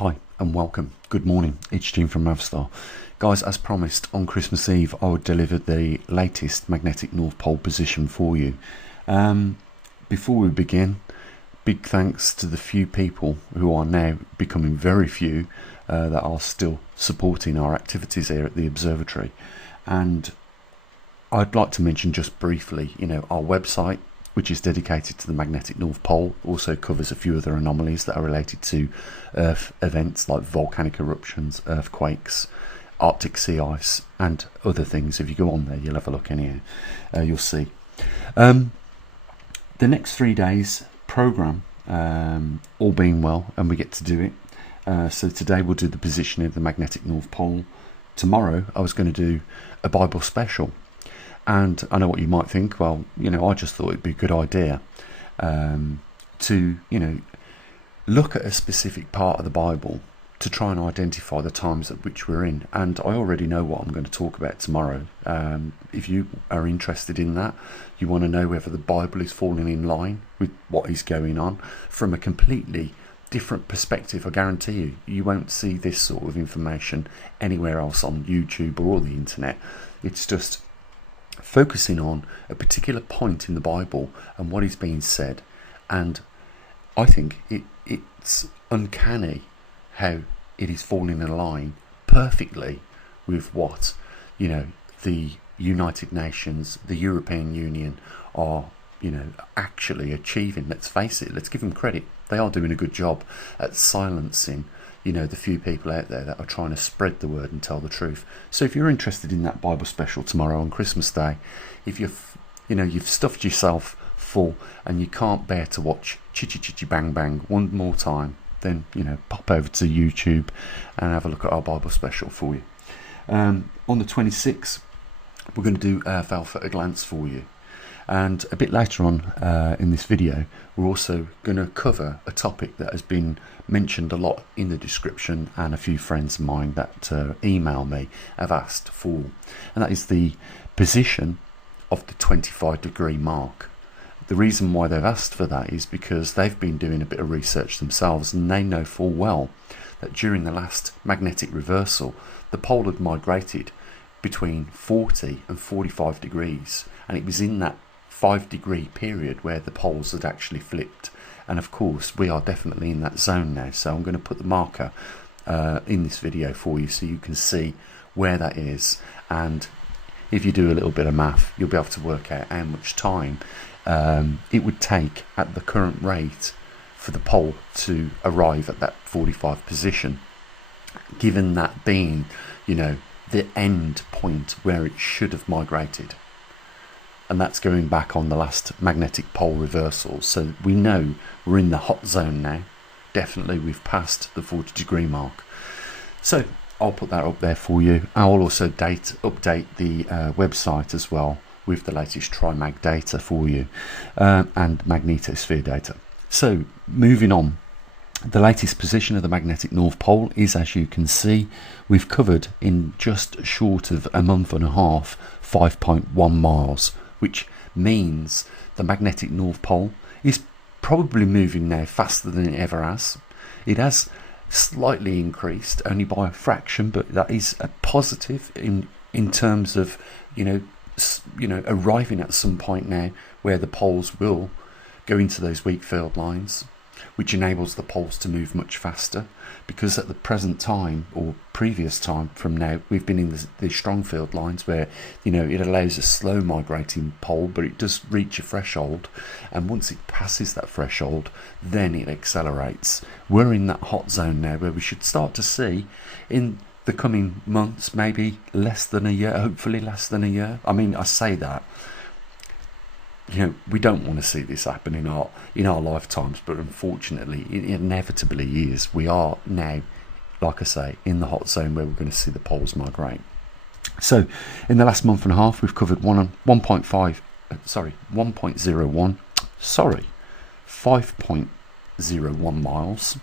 Hi and welcome. Good morning. It's Jim from maverickstar. Guys, as promised, on Christmas Eve I would deliver the latest magnetic North Pole position for you. Before we begin, big thanks to the few people who are now becoming very few that are still supporting our activities here at the observatory. And I'd like to mention just briefly, our website, which is dedicated to the magnetic North Pole, also covers a few other anomalies that are related to Earth events like volcanic eruptions, earthquakes, Arctic sea ice and other things. If you go on there, you'll have a look anyhow, you'll see. The next 3 days programme, all being well and we get to do it. So today we'll do the positioning of the magnetic North Pole. Tomorrow I was going to do a Bible special. And I know what you might think. Well, I just thought it'd be a good idea to, look at a specific part of the Bible to try and identify the times at which we're in. And I already know what I'm going to talk about tomorrow. If you are interested in that, you want to know whether the Bible is falling in line with what is going on from a completely different perspective. I guarantee you, you won't see this sort of information anywhere else on YouTube or the internet. It's just focusing on a particular point in the Bible and what is being said. And I think it's uncanny how it is falling in line perfectly with what the United Nations, the European Union are actually achieving. Let's face it, let's give them credit. They are doing a good job at silencing the few people out there that are trying to spread the word and tell the truth. So if you're interested in that Bible special tomorrow on Christmas Day, if you've stuffed yourself full and you can't bear to watch Chitty Chitty Bang Bang one more time, then pop over to YouTube and have a look at our Bible special for you. On the 26th, we're going to do Earth Alpha at a glance for you. And a bit later on in this video, we're also going to cover a topic that has been mentioned a lot in the description, and a few friends of mine that email me have asked for, and that is the position of the 25-degree mark. The reason why they've asked for that is because they've been doing a bit of research themselves, and they know full well that during the last magnetic reversal, the pole had migrated between 40 and 45 degrees, and it was in that 5-degree period where the poles had actually flipped. And of course we are definitely in that zone now, so I'm going to put the marker in this video for you so you can see where that is. And if you do a little bit of math, you'll be able to work out how much time it would take at the current rate for the pole to arrive at that 45 position, given that being the end point where it should have migrated. And that's going back on the last magnetic pole reversal. So we know we're in the hot zone now. Definitely we've passed the 40-degree mark. So I'll put that up there for you. I'll also update the website as well with the latest TriMag data for you and magnetosphere data. So moving on. The latest position of the magnetic North Pole is, as you can see, we've covered in just short of a month and a half 5.1 miles, which means the magnetic North Pole is probably moving now faster than it ever has. It has slightly increased, only by a fraction, but that is a positive in terms of arriving at some point now where the poles will go into those weak field lines, which enables the poles to move much faster, because at the present time or previous time from now we've been in the strong field lines where it allows a slow migrating pole, but it does reach a threshold, and once it passes that threshold then it accelerates. We're in that hot zone now where we should start to see in the coming months, maybe less than a year, hopefully less than a year. I mean, I say that we don't want to see this happen in our lifetimes, but unfortunately it inevitably is. We are now, like I say, in the hot zone where we're going to see the poles migrate. So in the last month and a half we've covered 5.01 miles,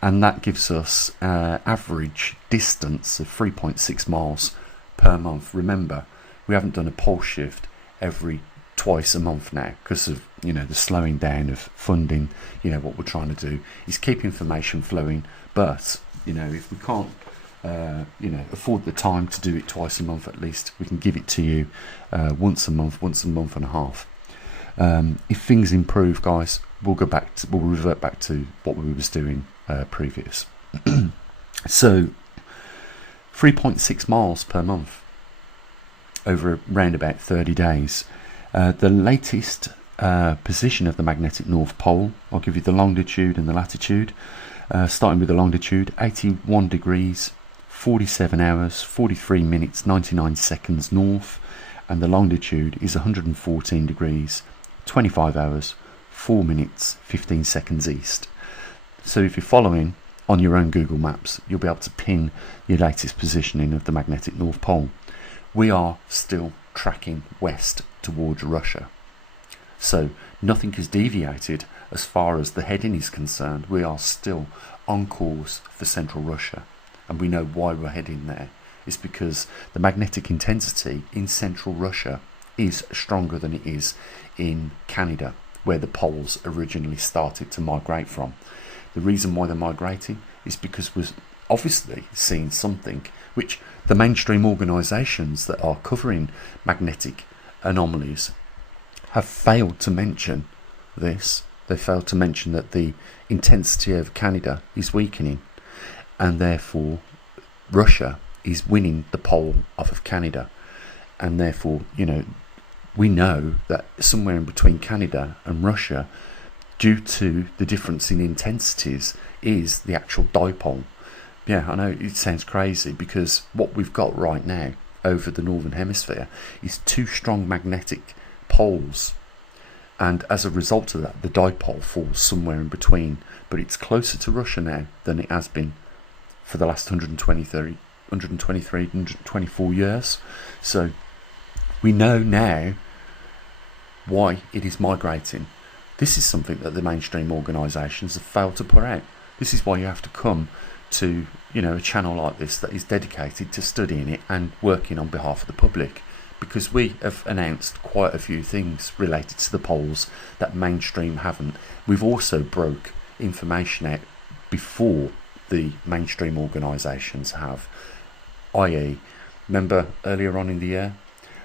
and that gives us average distance of 3.6 miles per month. Remember, we haven't done a pole shift every twice a month now because of the slowing down of funding. What we're trying to do is keep information flowing, but if we can't afford the time to do it twice a month, at least we can give it to you once a month and a half. If things improve, guys, we'll revert back to what we was doing previous. So 3.6 miles per month over around about 30 days. The latest position of the magnetic North Pole, I'll give you the longitude and the latitude. Starting with the longitude, 81 degrees 47 hours 43 minutes 99 seconds north, and the longitude is 114 degrees 25 hours 4 minutes 15 seconds east. So if you're following on your own Google Maps, you'll be able to pin your latest positioning of the magnetic North Pole. We are still tracking west towards Russia, so nothing has deviated as far as the heading is concerned. We are still on course for central Russia, and we know why we're heading there. It's because the magnetic intensity in central Russia is stronger than it is in Canada, where the poles originally started to migrate from. The reason why they're migrating is because we're obviously seeing something which the mainstream organisations that are covering magnetic anomalies have failed to mention this. They failed to mention that the intensity of Canada is weakening, and therefore Russia is winning the pole off of Canada, and therefore we know that somewhere in between Canada and Russia, due to the difference in intensities, is the actual dipole. Yeah, I know it sounds crazy, because what we've got right now over the northern hemisphere is two strong magnetic poles, and as a result of that, the dipole falls somewhere in between. But it's closer to Russia now than it has been for the last 123, 124 years. So we know now why it is migrating. This is something that the mainstream organisations have failed to put out. This is why you have to come to a channel like this that is dedicated to studying it and working on behalf of the public, because we have announced quite a few things related to the poles that mainstream haven't. We've also broke information out before the mainstream organisations have, i.e., remember earlier on in the year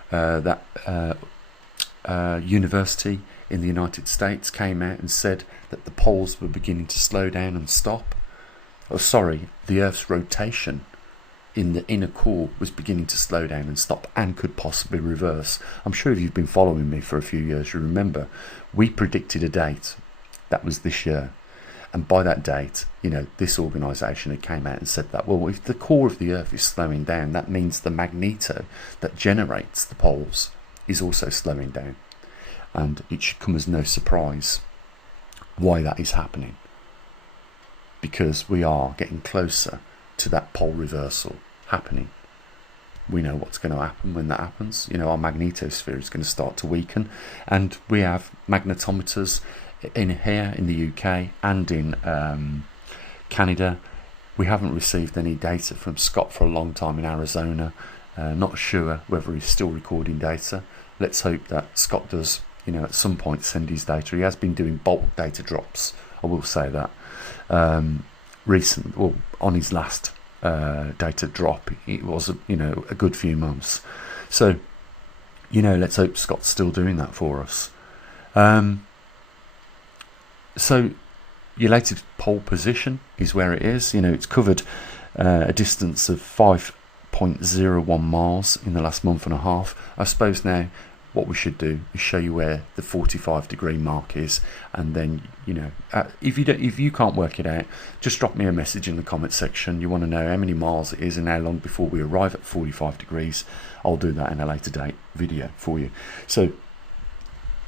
that university in the United States came out and said that the poles were beginning to slow down and stop. The Earth's rotation in the inner core was beginning to slow down and stop, and could possibly reverse. I'm sure if you've been following me for a few years, you remember we predicted a date that was this year, and by that date, this organisation had came out and said that, well, if the core of the Earth is slowing down, that means the magneto that generates the poles is also slowing down, and it should come as no surprise why that is happening, because we are getting closer to that pole reversal happening. We know what's going to happen when that happens. Our magnetosphere is going to start to weaken, and we have magnetometers in here in the UK and in Canada. We haven't received any data from Scott for a long time in Arizona. Not sure whether he's still recording data. Let's hope that Scott does, at some point send his data. He has been doing bulk data drops, I will say that. On his last data drop, it was a good few months. So let's hope Scott's still doing that for us. So your latest pole position is where it is. It's covered a distance of 5.01 miles in the last month and a half. I suppose now what we should do is show you where the 45-degree mark is, and then if you can't work it out, just drop me a message in the comment section. You want to know how many miles it is and how long before we arrive at 45 degrees. I'll do that in a later date video for you. So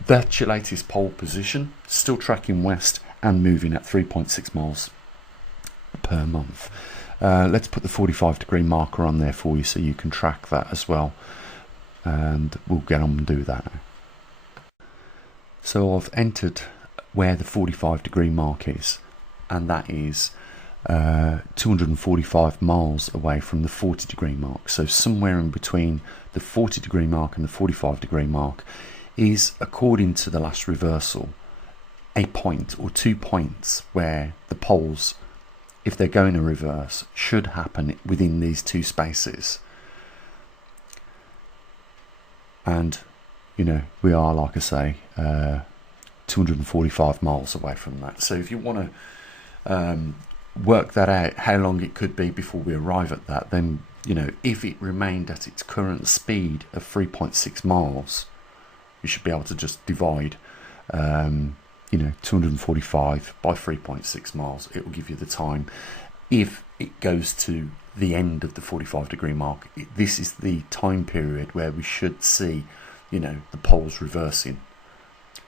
that's your latest pole position, still tracking west and moving at 3.6 miles per month. Let's put the 45-degree marker on there for you so you can track that as well, and we'll get on and do that now. So I've entered where the 45-degree mark is, and that is 245 miles away from the 40-degree mark. So somewhere in between the 40-degree mark and the 45-degree mark is, according to the last reversal, a point or 2 points where the poles if they're going to reverse, should happen within these two spaces. And, you know, we are, like I say, 245 miles away from that. So if you want to work that out, how long it could be before we arrive at that, then, you know, if it remained at its current speed of 3.6 miles, you should be able to just divide, you know, 245 by 3.6 miles. It will give you the time. If it goes to the end of the 45-degree mark, this is the time period where we should see, you know, the poles reversing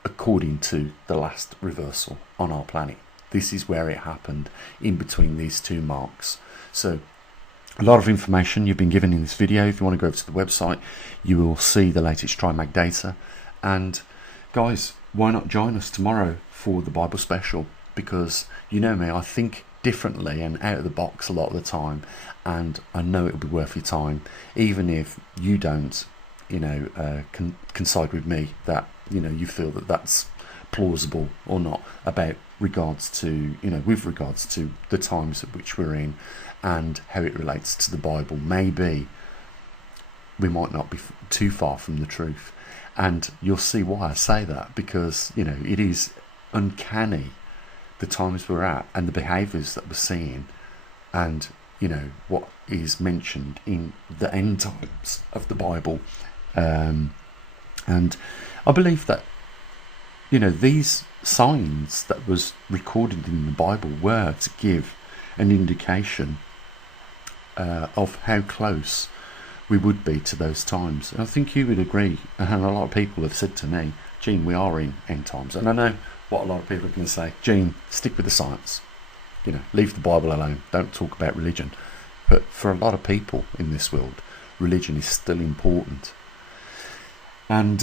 according to the last reversal on our planet. This is where it happened, in between these two marks. So a lot of information you've been given in this video. If you want to go over to the website, you will see the latest TriMag data. And guys, why not join us tomorrow for the Bible special? Because you know me, I think differently and out of the box a lot of the time, and I know it'll be worth your time, even if you don't, you know, coincide with me that, you know, you feel that that's plausible or not, about regards to, you know, with regards to the times at which we're in and how it relates to the Bible. Maybe we might not be too far from the truth. And you'll see why I say that, because, you know, it is uncanny the times we're at and the behaviours that we're seeing, and, you know, what is mentioned in the end times of the Bible. And I believe that, you know, these signs that was recorded in the Bible were to give an indication of how close we would be to those times. And I think you would agree, and a lot of people have said to me, Gene, we are in end times. And I know what a lot of people are going to say, Gene, stick with the science, you know, leave the Bible alone, don't talk about religion. But for a lot of people in this world, religion is still important. And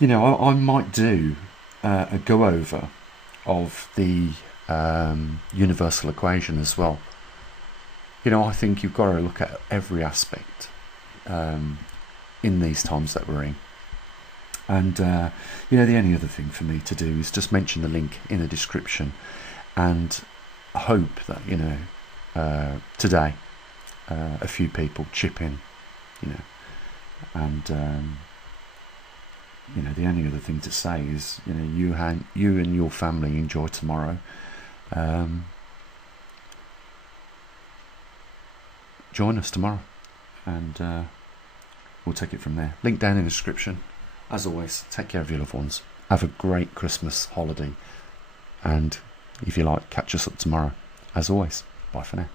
you know, I might do a go over of the universal equation as well. You know, I think you've got to look at every aspect in these times that we're in. And you know, the only other thing for me to do is just mention the link in the description, and I hope that, you know, today a few people chip in, you know, and you know, the only other thing to say is, you know, you and your family enjoy tomorrow. Join us tomorrow, and we'll take it from there. Link down in the description. As always, take care of your loved ones. Have a great Christmas holiday, and if you like, catch us up tomorrow. As always, bye for now.